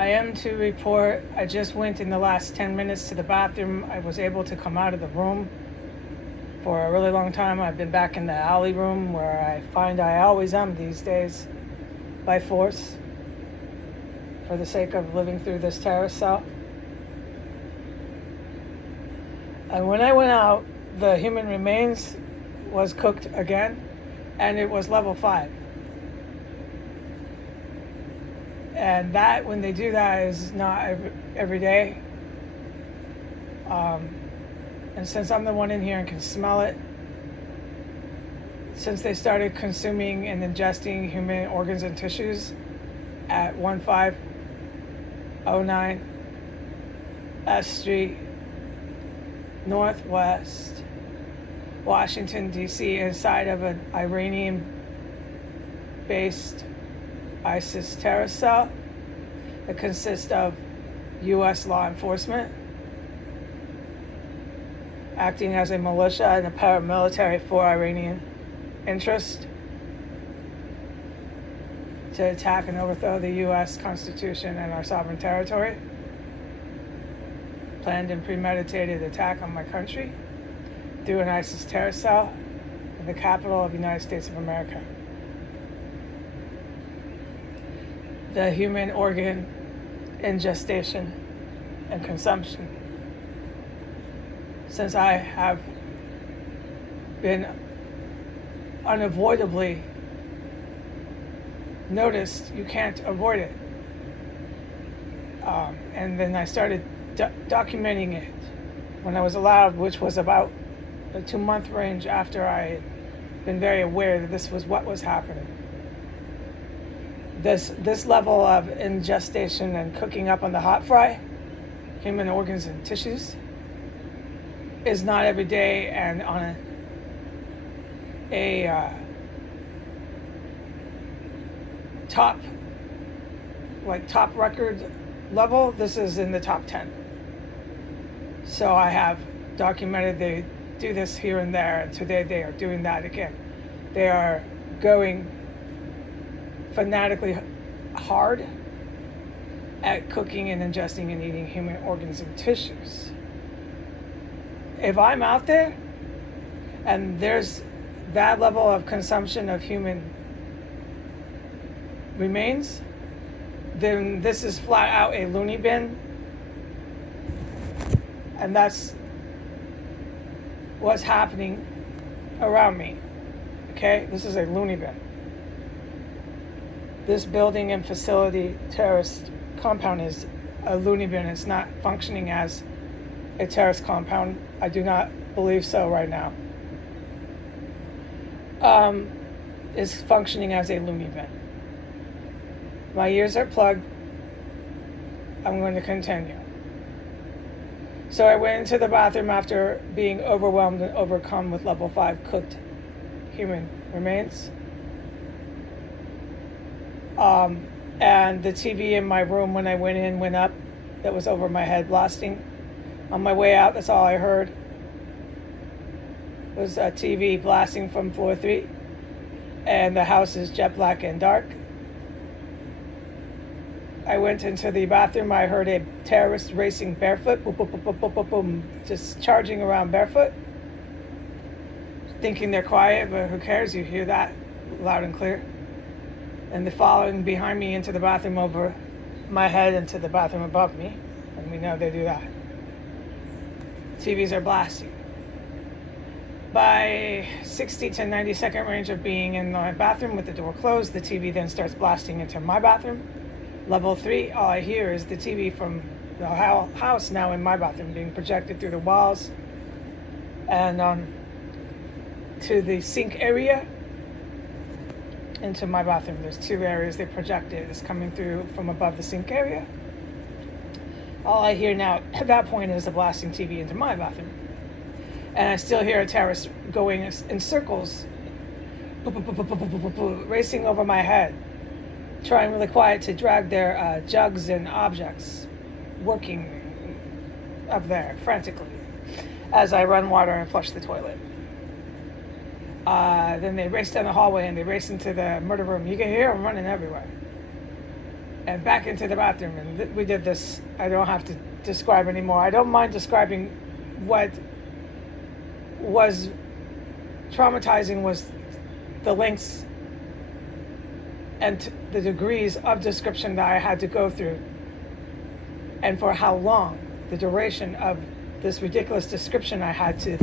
I am to report, I just went in the last 10 minutes to the bathroom. I was able to come out of the room. For a really long time, I've been back in the alley room where I find I always am these days by force for the sake of living through this terrorist cell. And when I went out, the human remains was cooked again, and it was level 5. And that, when they do that, is not every day. And since I'm the one in here and can smell it, since they started consuming and ingesting human organs and tissues at 1509 S Street, Northwest Washington, D.C., inside of an Iranian-based ISIS terrorist cell that consists of U.S. law enforcement acting as a militia and a paramilitary for Iranian interest to attack and overthrow the U.S. Constitution and our sovereign territory. Planned and premeditated attack on my country through an ISIS terrorist cell in the capital of the United States of America. The human organ ingestion and consumption. Since I have been unavoidably noticed, you can't avoid it. And then I started documenting it when I was allowed, which was about the 2-month range after I had been very aware that this was what was happening. This level of ingestion and cooking up on the hot fry, human organs and tissues, is not every day, and on a top record level, this is in the top 10. So I have documented they do this here and there, and today they are doing that again. They are going fanatically hard at cooking and ingesting and eating human organs and tissues. If I'm out there and there's that level of consumption of human remains, then this is flat out a loony bin. And that's what's happening around me. Okay? This is a loony bin. This building and facility terrorist compound is a loony bin. It's not functioning as a terrorist compound. I do not believe so right now. Is functioning as a loony bin. My ears are plugged. I'm going to continue. So I went into the bathroom after being overwhelmed and overcome with level 5 cooked human remains. And the TV in my room when I went in went up. That was over my head blasting. On my way out, that's all I heard. It was a TV blasting from floor 3. And the house is jet black and dark. I went into the bathroom. I heard a terrorist racing barefoot. Boom, boom, boom, boom, boom, boom, boom, just charging around barefoot. Thinking they're quiet, but who cares? You hear that loud and clear. And they're following behind me into the bathroom over my head into the bathroom above me. And we know they do that. TVs are blasting. By 60 to 90 second range of being in my bathroom with the door closed, the TV then starts blasting into my bathroom. Level 3, all I hear is the TV from the house now in my bathroom being projected through the walls and to the sink area into my bathroom. There's 2 areas they projected. It's coming through from above the sink area. All I hear now at that point is the blasting TV into my bathroom. And I still hear a terrorist going in circles, racing over my head, trying really quiet to drag their jugs and objects, working up there frantically as I run water and flush the toilet. Then they race down the hallway and they race into the murder room. You can hear them running everywhere. and back into the bathroom. And we did this. I don't have to describe anymore. I don't mind describing what was traumatizing was the lengths and the degrees of description that I had to go through, and for how long, the duration of this ridiculous description I had to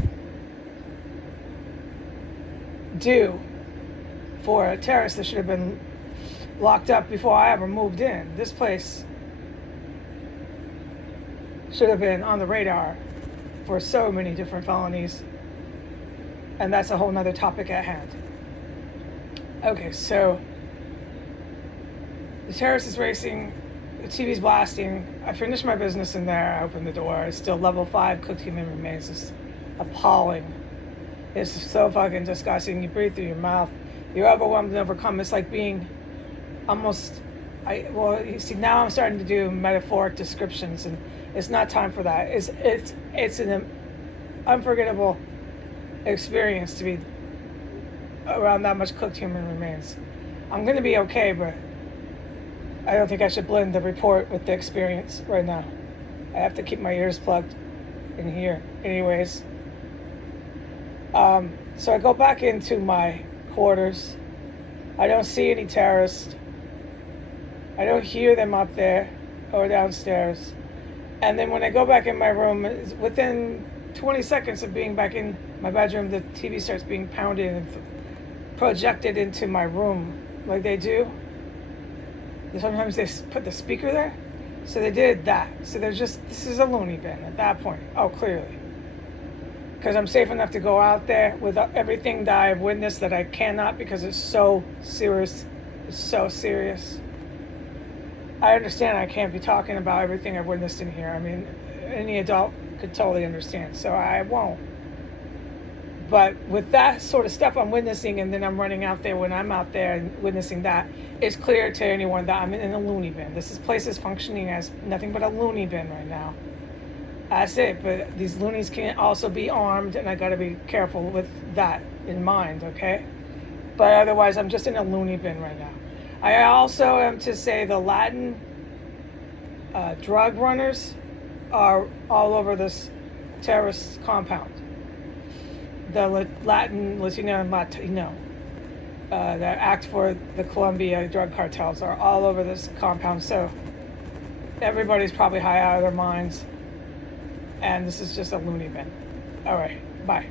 do for a terrace that should have been locked up before I ever moved in. This place should have been on the radar for so many different felonies, and that's a whole nother topic at hand. Okay, so the terrace is racing, the TV's blasting. I finished my business in there. I opened the door. It's still level 5 cooked human remains. It's appalling. It's so fucking disgusting. You breathe through your mouth. You're overwhelmed and overcome. It's like being almost, you see, now I'm starting to do metaphoric descriptions, and it's not time for that. It's an unforgettable experience to be around that much cooked human remains. I'm going to be okay, but I don't think I should blend the report with the experience right now. I have to keep my ears plugged in here. Anyways, so I go back into my quarters. I don't see any terrorists. I don't hear them up there or downstairs. And then when I go back in my room, within 20 seconds of being back in my bedroom, the TV starts being pounded and projected into my room like they do. Sometimes they put the speaker there. So they did that. So this is a loony bin at that point. Oh, clearly. Because I'm safe enough to go out there with everything that I've witnessed that I cannot, because it's so serious. It's so serious. I understand I can't be talking about everything I've witnessed in here. I mean, any adult could totally understand. So I won't. But with that sort of stuff I'm witnessing, and then I'm running out there when I'm out there and witnessing that, it's clear to anyone that I'm in a loony bin. This place is functioning as nothing but a loony bin right now. That's it. But these loonies can also be armed, and I got to be careful with that in mind, okay? But otherwise, I'm just in a loony bin right now. I also am to say the Latin drug runners are all over this terrorist compound. The Latino that act for the Colombia drug cartels are all over this compound. So everybody's probably high out of their minds. And this is just a loony bin. All right, bye.